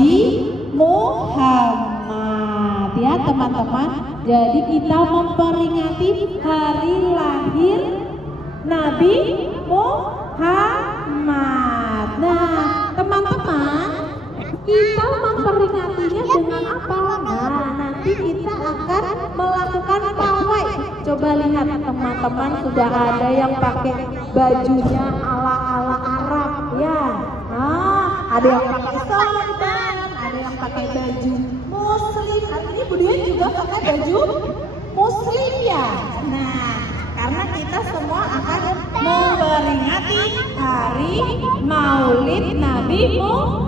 Nabi Muhammad ya teman-teman. Jadi kita memperingati hari lahir Nabi Muhammad. Nah teman-teman, kita memperingatinya dengan apa? Nah nanti kita akan melakukan pawai. Coba lihat teman-teman, sudah ada yang pakai bajunya ala-ala Arab ya. Ada yang pakai sorban, ada yang pakai baju Muslim. Ini Budian juga pakai baju Muslim ya. Nah, karena kita semua akan memperingati hari Maulid Nabi Muhammad.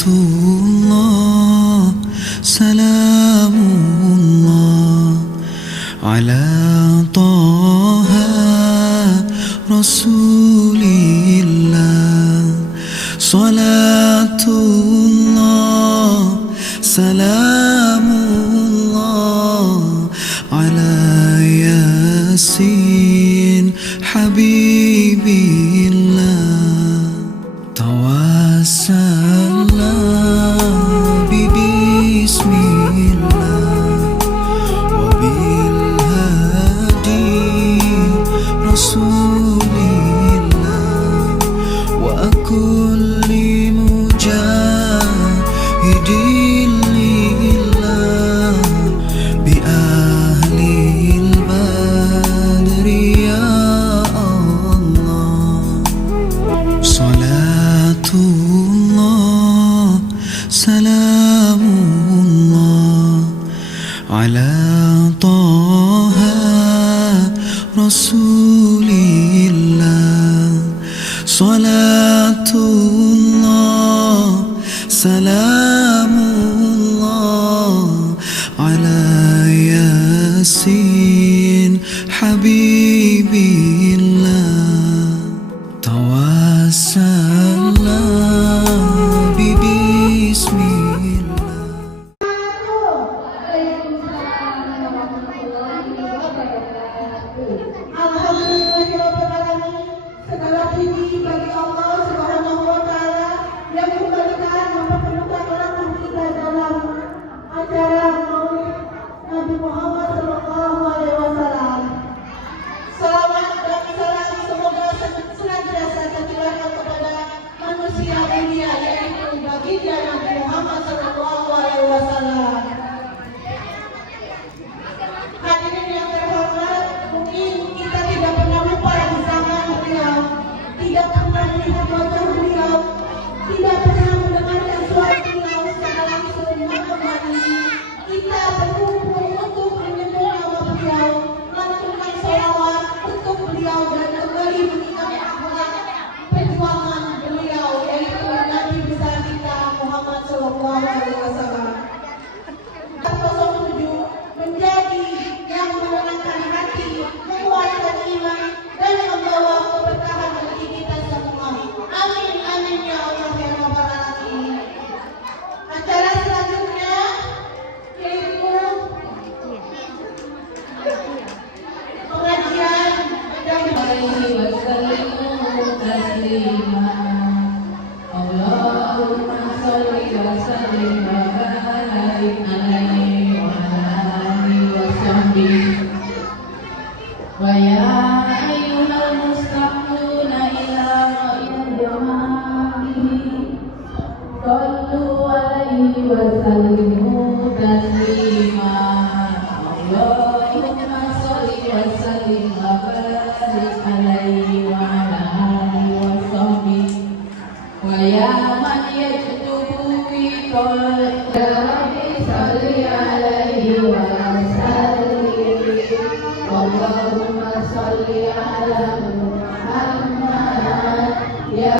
Salatullah, salamullah ala Taha Rasulillah. Salatullah, salamullah ala Yasin Habibillah. Tawassalna bismillah wa bil hadi rasulillah wa kulli mujahidin lillah bi ahlil badri ya Allah. Salatullah, salamullah ala Taha Rasulillah. Salatullah, salamullah ala Yasin Habibillah. Tawassalna bismillah. Alhamdulillahirobbilalamin. Segala puji bagi Allah Subhanahu wa taala yang kembalikan mempertemukan orang kita dalam acara Maulid Nabi Muhammad sallallahu alaihi wasallam. Salawat dan salam semoga senantiasa tercurahkan kepada manusia mulia yaitu baginda Nabi Muhammad sallallahu alaihi wasallam. Hadirin yang terhormat, mungkin kita tidak pernah lupa di zaman beliau, tidak pernah melihat wajah beliau, tidak pernah mendengarkan suara beliau secara langsung. Namun ini kita berkumpul untuk menyebut nama beliau, melantunkan sholawat untuk beliau dan kembali mengingat akhlak perjuangan beliau yaitu Nabi besar kita Muhammad sallallahu alaihi wasallam. 07 menjadi yang menenangkan hati, menguatkan iman dan membawa keberkahan bagi kita semua. Amin amin ya Allah ya Rabbal alamin. Acara selanjutnya yaitu pengajian dan Allahumma sholli wa sallim wa barik alaihi wa ala alihi wa sahbihi. Wa ya ayyuhal mustaquna ila ra'yil jama'i sallu alaihi wa sallimu taslima. Allahumma sholli wa sallim wa barik alaihi wa ala alihi wa sahbihi. Wa ya man yaktubu fi qalbi salli alaihi wa sallim. Allahumma sholli ala Muhammad ya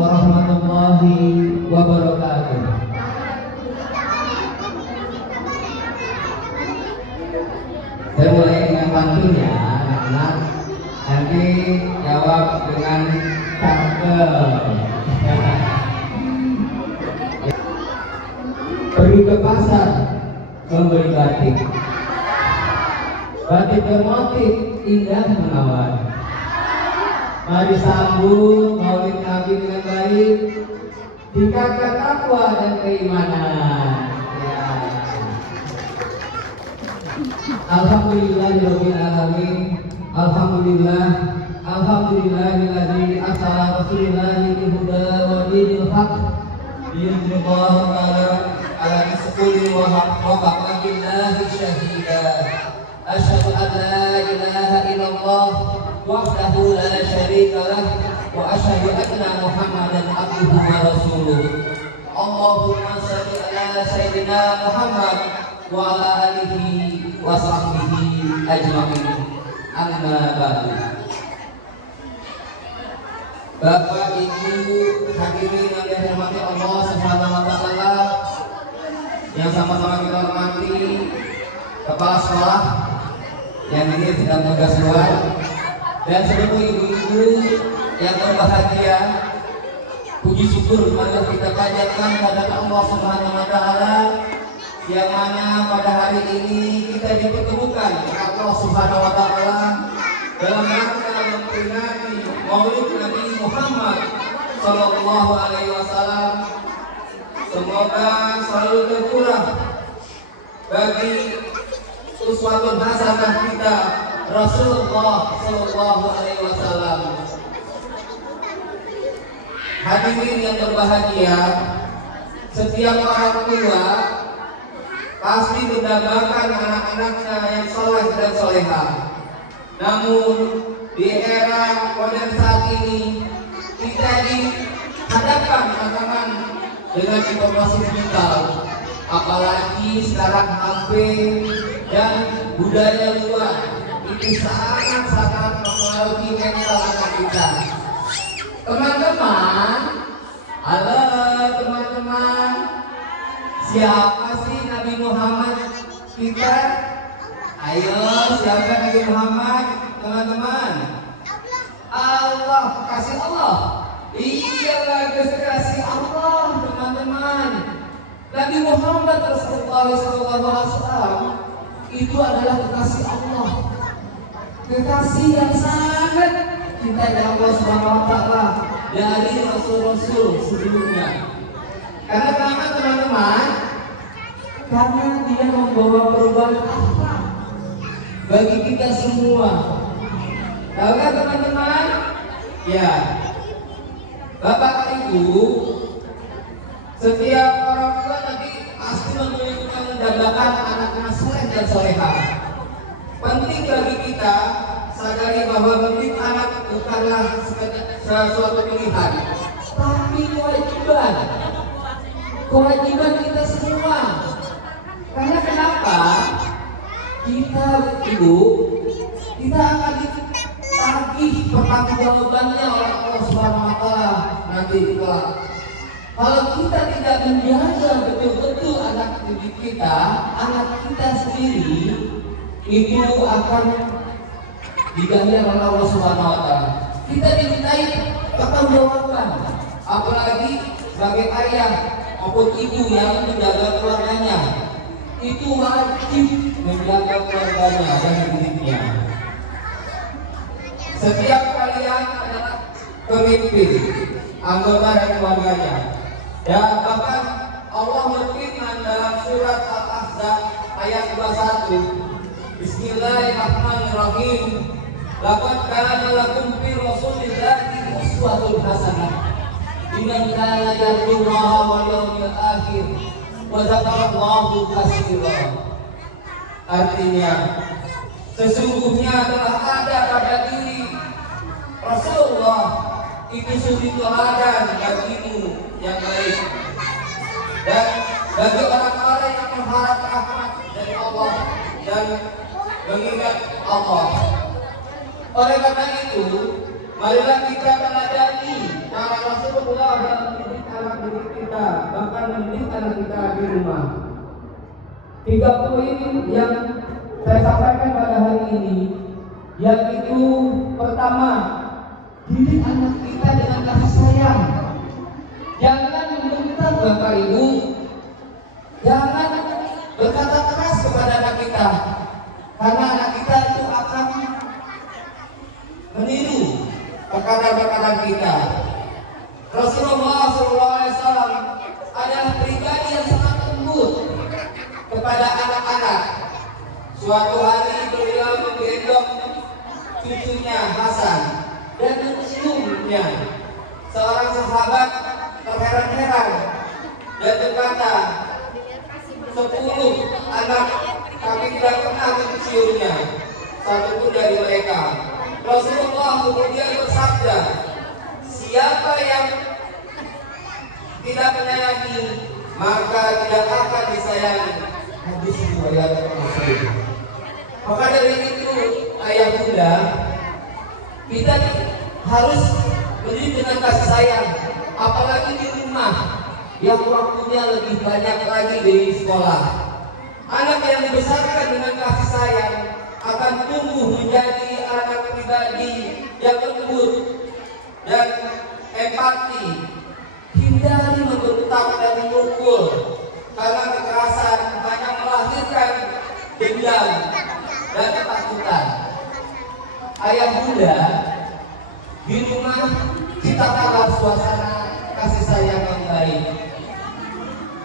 warahmatullahi wabarakatuh. Saya mulai dengan pantun ya anak-anak. Nanti jawab dengan cakep. Pergi ke pasar membeli batik. Batik bermotif indah menawan. Mari sambut maulid Nabi dengan baik, tingkatkan takwa dan keimanan. Ya. Alhamdulillahirabbil alamin. Alhamdulillahilladzi arsala rasulahu bil huda wa dinil haqq liyudhhirahu ala kulli wa kafa billahi shahida. Asyhadu an la ilaha illallah wahdahu la syarika lah wa asyhadu anna Muhammadan abduhu wa rasuluh. Allahumma shalli ala sayyidina Muhammad wa ala alihi wa sahbihi ajma'in. Amma ba'du. Bapak, Ibu, hadirin yang dirahmati Allah Subhanahu wa taala, yang sama-sama kita hormati kepala sekolah yang ini sedang tugas luar, dan seluruh ibu-ibu yang berbahagia. Puji syukur marilah kita panjatkan kepada Allah Subhanahu wa taala, yang mana pada hari ini kita dipertemukan Allah Subhanahu wa taala dalam rangka memperingati Maulid Nabi Muhammad sallallahu alaihi wasallam. Semoga selalu tercurah bagi uswatun hasanah kita Rasulullah sallallahu alaihi wasallam. Hadirin yang berbahagia, setiap orang tua pasti mendambakan anak-anaknya yang soleh dan soleha. Namun di era modern saat ini kita dihadapkan tantangan dengan informasi digital, apalagi sekarang HP dan budaya luar itu sangat-sangat mempengaruhi mental anak kita. Teman-teman, halo teman-teman, siapa sih Nabi Muhammad kita? Ayo, siapa Nabi Muhammad, teman-teman? Allah, kasih Allah. Iyalah, kasih Allah, teman-teman. Nabi Muhammad Rasulullah SAW itu adalah kekasih Allah, kekasih yang sangat cintai Allah Subhanahu Wa Taala dari Rasul-Rasul sebelumnya. Karena kenapa teman-teman? Karena dia membawa perubahan akhlak bagi kita semua. Tahu kan teman-teman? Ya, Bapak Ibu, setiap orang tua tadi pasti memiliki mendambakan anak-anak soleh dan soleha. Penting bagi kita sadari bahwa mendidik anak bukanlah sesuatu pilihan, tapi kewajiban kita semua. Karena kenapa? Kita akan ditagih pertanggungjawabannya oleh Allah Subhanahu Wa Taala nanti kelak. Kalau kita tidak menjaga betul-betul anak didik kita, anak kita sendiri itu akan diganjar oleh Allah Subhanahu Wa Taala. Kita dimintai pertanggungjawaban, apalagi sebagai ayah maupun ibu yang menjaga keluarganya, itu wajib menjaga keluarganya dan didiknya. Setiap kalian adalah pemimpin, anggota dari keluarganya. Dan bahkan Allah berfirman dalam surat Al-Ahzab ayat 21, Bismillahirrahmanirrahim. Laqad kana lakum fi Rasulillahi uswatun hasanah liman kana yarjullaha wal yawmil akhir wa dzakarallaha katsiran. Artinya, sesungguhnya telah ada pada diri Rasulullah itu suri teladan bagimu yang baik, dan bagi orang-orang yang mengharap rahmat dari Allah dan mengingat Allah. Oleh karena itu, marilah kita meladani cara Rasulullah dalam mendidik anak didik kita, bahkan mendidik anak kita di rumah. 3 poin yang saya sampaikan pada hari ini, yaitu pertama, didik anak kita dengan kasih sayang. Jangan membentak Bapak Ibu, jangan berkata keras kepada anak kita, karena anak kita itu akan meniru perkara-perkara kita. Rasulullah SAW adalah pribadi yang sangat lembut kepada anak-anak. Suatu hari beliau menggendong cucunya Hasan dan menciumnya. Seorang sahabat terheran-heran dan berkata, 10 anak kami tidak pernah menciumnya, satu pun dari mereka. Rasulullah kemudian bersabda, siapa yang tidak menyayangi maka tidak akan disayangi. Hadis riwayat Muslim. Maka dari itu ayah bunda, kita harus mendidik dengan kasih sayang, apalagi di rumah yang waktunya lebih banyak lagi di sekolah. Anak yang dibesarkan dengan kasih sayang akan tumbuh menjadi anak pribadi yang lembut dan empati. Hindari membentak dan memukul, karena kekerasan hanya melahirkan dendam dan ketakutan. Ayah bunda, di rumah ciptakanlah suasana kasih sayang yang baik.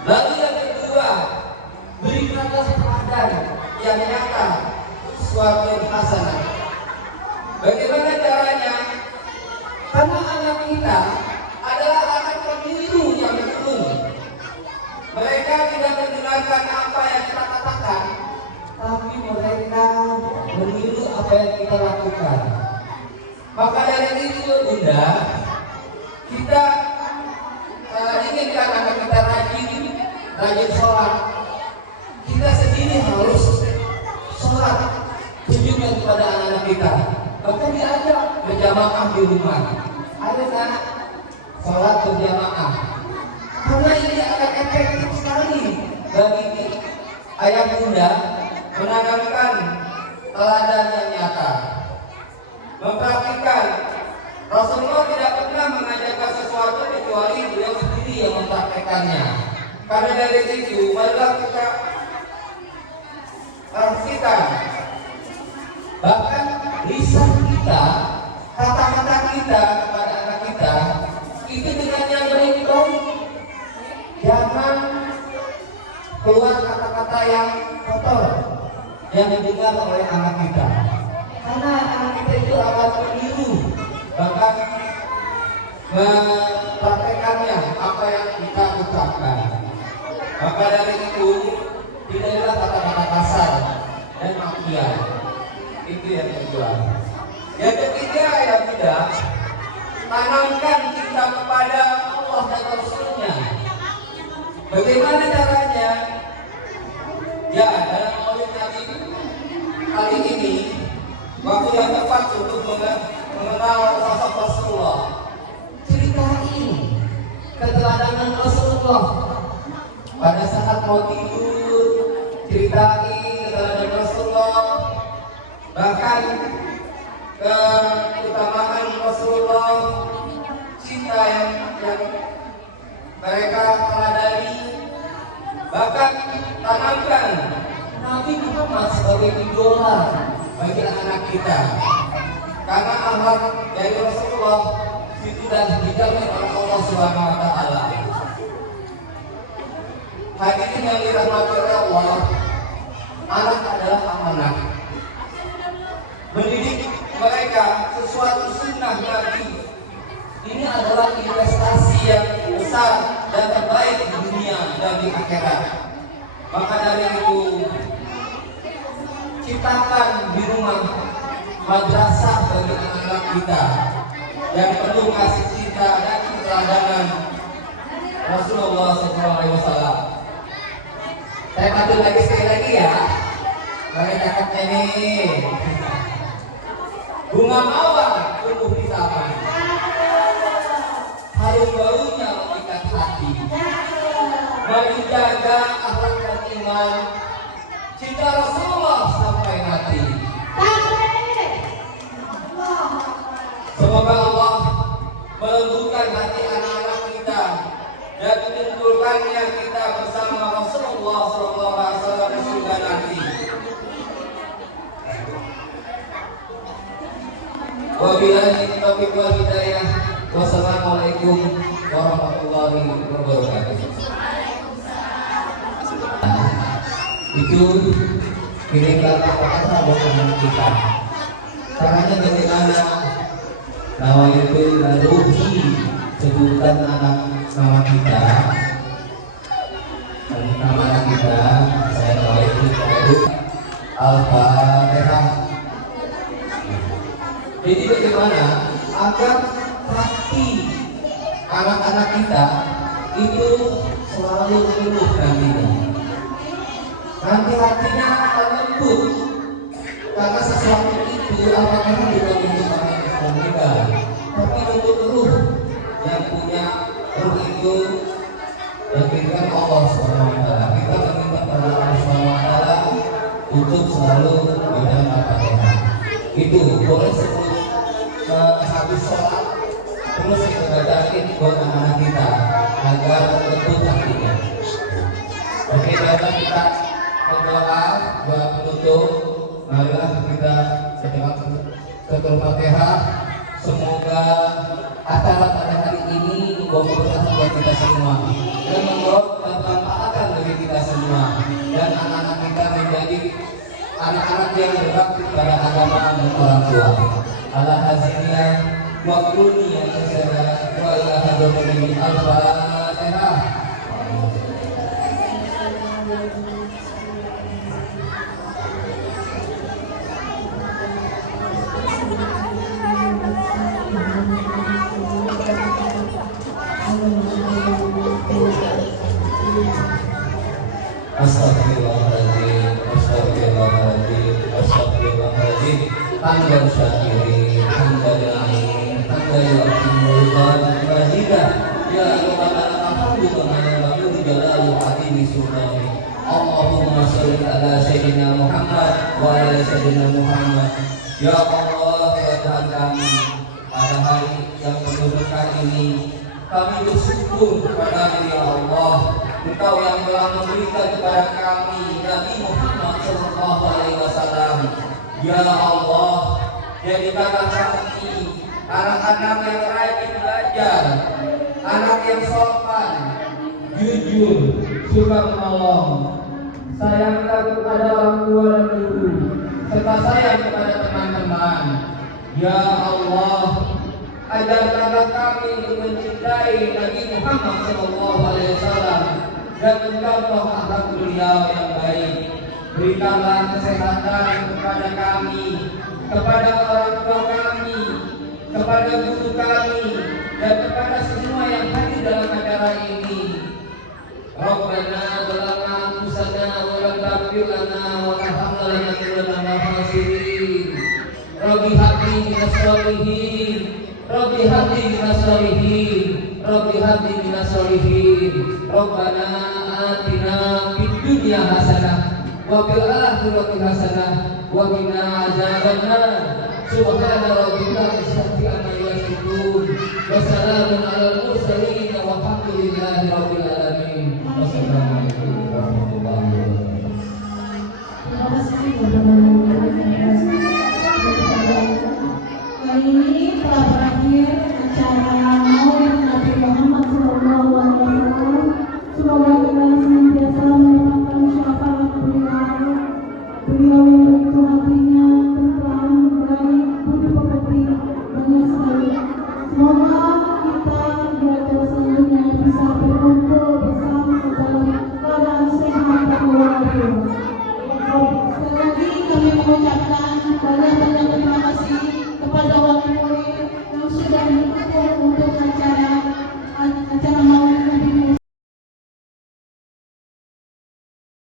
Lalu yang kedua, berikanlah teladan yang nyata, suatu yang hasanah. Bagaimana caranya? Karena anak kita adalah anak pemilu yang beruntung. Mereka tidak mendengarkan apa yang kita apa yang kita lakukan. Maka dari itu Bunda, kita inginkan anak kita rajin sholat. Kita sendiri harus sholat, tunjukkan kepada anak-anak kita. Bahkan diajak berjamaah di rumah. Ayo nak sholat berjamaah. Karena ini akan efektif sekali bagi ayah bunda menanamkan teladan yang nyata, mempraktikkan. Rasulullah tidak pernah mengajarkan sesuatu kecuali beliau sendiri yang mempraktekannya. Karena dari itu, marilah kita perhatikan, bahkan lisan kita, kata-kata kita kepada anak kita itu dengan yang baik-baik. Jangan keluar kata-kata yang kotor yang didengar oleh anak kita, karena anak kita itu akan meniru, bahkan mempraktekannya apa yang kita ucapkan. Maka dari itu tidaklah kata-kata kasar dan makian. Itu yang kedua. Yang ketiga ya tidak, tanamkan cinta kepada Allah dan Rasulnya. Bagaimana caranya? Ya, dalam maulid Nabi kali ini waktu yang tepat untuk mengenal sosok Rasulullah. Ceritain keteladanan Rasulullah pada saat mau tidur, ceritain keteladanan Rasulullah, bahkan keutamaan Rasulullah, cinta yang mereka teladani, bahkan tanamkan Nabi Muhammad sebagai idola bagi anak-anak kita. Karena akhlak dari Rasulullah itu sudah dijamin oleh Allah Subhanahu wa taala. Hadirin yang dirahmati oleh Allah, anak adalah amanah. Mendidik mereka sesuatu sunnah Nabi ini adalah investasi yang besar dan terbaik di dunia dan di akhirat. Maka dari itu ciptakan di rumah madrasah bagi anak-anak kita yang perlu kasih cinta dan keteladanan Rasulullah SAW. Saya panggil lagi sekali lagi ya, mari cakapnya nih. Bunga mawar tumbuh di taman, harum baunya mengikat hati. Mari jaga akhlak dan iman, cinta Rasulullah sampai mati. Semoga Allah melembutkan hati anak-anak kita dan mengumpulkannya kita bersama Rasulullah SAW di surga nanti. Wabillahi taufiq wal hidayah. Wassalamualaikum warahmatullahi wabarakatuh. Itu kirimkan kata-kata buat anak kita. Caranya bagaimana? Nawaitul Ruhi, sebutkan nama kita. Nama kita, saya Nawaitul Al-Fatihah. Jadi bagaimana agar hati anak-anak kita itu selalu lembut nantinya. Nanti hatinya akan lembut karena sesuatu itu apakah bukan untuk orang yang meninggal, tapi untuk ruh yang punya ruh itu yang diberikan Allah SWT. Kita meminta kepada Allah SWT untuk selalu berjalan Al-Fatihah. Itu boleh sebelum habis sholat terus kita bacain buat anak-anak kita agar lembut hatinya. Oke, baiklah kita berdoa buat penutup. Marilah kita sejenak setelah Fatihah. Semoga acara pada hari ini membawa keberkahan buat kita semua dan membawa kemanfaatan bagi kita semua, dan anak-anak kita menjadi anak-anak yang berbakti pada agama dan orang tua. Ala hazinnya wa kulli ya kasara wa ila hadratil al-Fatihah. hamdan syakirin, hamdan lain, hamdan yakin mazidah. Ya Rabbana alhamdulillah wa bi jalali hati sultani. Allahumma sholli ala sayyidina Muhammad wa ala sayyidina Muhammad. Ya Allah, ya Tuhan kami, pada hari yang penuh berkah ini kami bersyukur kepada ya Allah, Engkau yang telah memberikan kepada kami Nabi Muhammad SAW. Ya Allah, jadikanlah kami anak-anak yang rajin belajar, anak yang sopan, jujur, suka menolong, sayanglah kepada orang tua dan guru, serta sayang kepada teman-teman. Ya Allah, ajarkanlah kami untuk mencintai Nabi Muhammad SAW dan mencontoh akhlak beliau yang baik. Berikanlah kesehatan kepada kami, kepada orang tua kami, kepada guru kami, dan kepada semua yang hadir dalam acara ini. Rabbana zalamna anfusana wa lam taghfir lana wa tarhamna lanakunanna minal khasirin. Rabbi habli minas sholihin, Rabbi habli minas sholihin, Rabbi habli minas sholihin. Rabbana atina fid dunya hasanah wa fil akhirati hasanah wa qina adzabannar. Subhana rabbika rabbil amma yasifun wa salamun alal mursalin walhamdulillahi rabbil alamin. Wassalamualaikum warahmatullahi wabarakatuh. Terima kasih kepada kali ini telah berakhir acara Maulid Nabi Muhammad SAW. Semoga kita senantiasa mendapatkan syafaat beliau yang begitu hatinya tentram, baik, budi pekerti, banyak sekali. Semoga kita di acara selanjutnya bisa berkumpul bersama dalam keadaan sehat dan walafiat. Sekali lagi kami mengucapkan banyak terima kasih kepada wakil murid yang sudah mendukung untuk acara